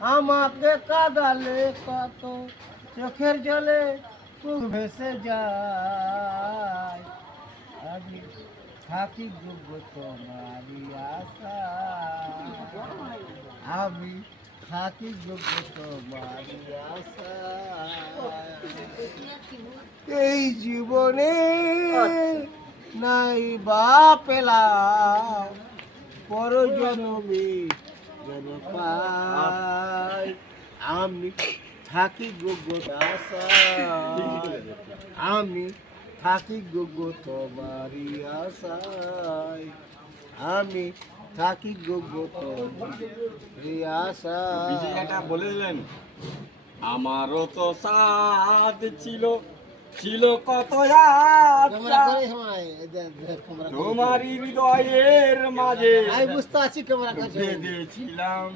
আমাকে কাঁদালে কত চোখের জলে বুক ভেসে যায়। আমি থাকি যোগ্য তোমারই আশা, আমি থাকি যোগ্য তোমারই আশা। এই জীবনে নাই বা পেলাম, পর জনমে যেন পাই। আমি থাকি যোগ্য আশায়, আমি থাকি যোগ্য তোমারই আশায়, আমি থাকি যোগ্য তোমারই আশায়। এটা বলে দিলেন, আমারও তো সাথ ছিল, ছিল কত আশা, তোমারই হৃদয়ের মাঝে আমি বুঝতে আছি ক্যামেরা কাছে বেঁধেছিলাম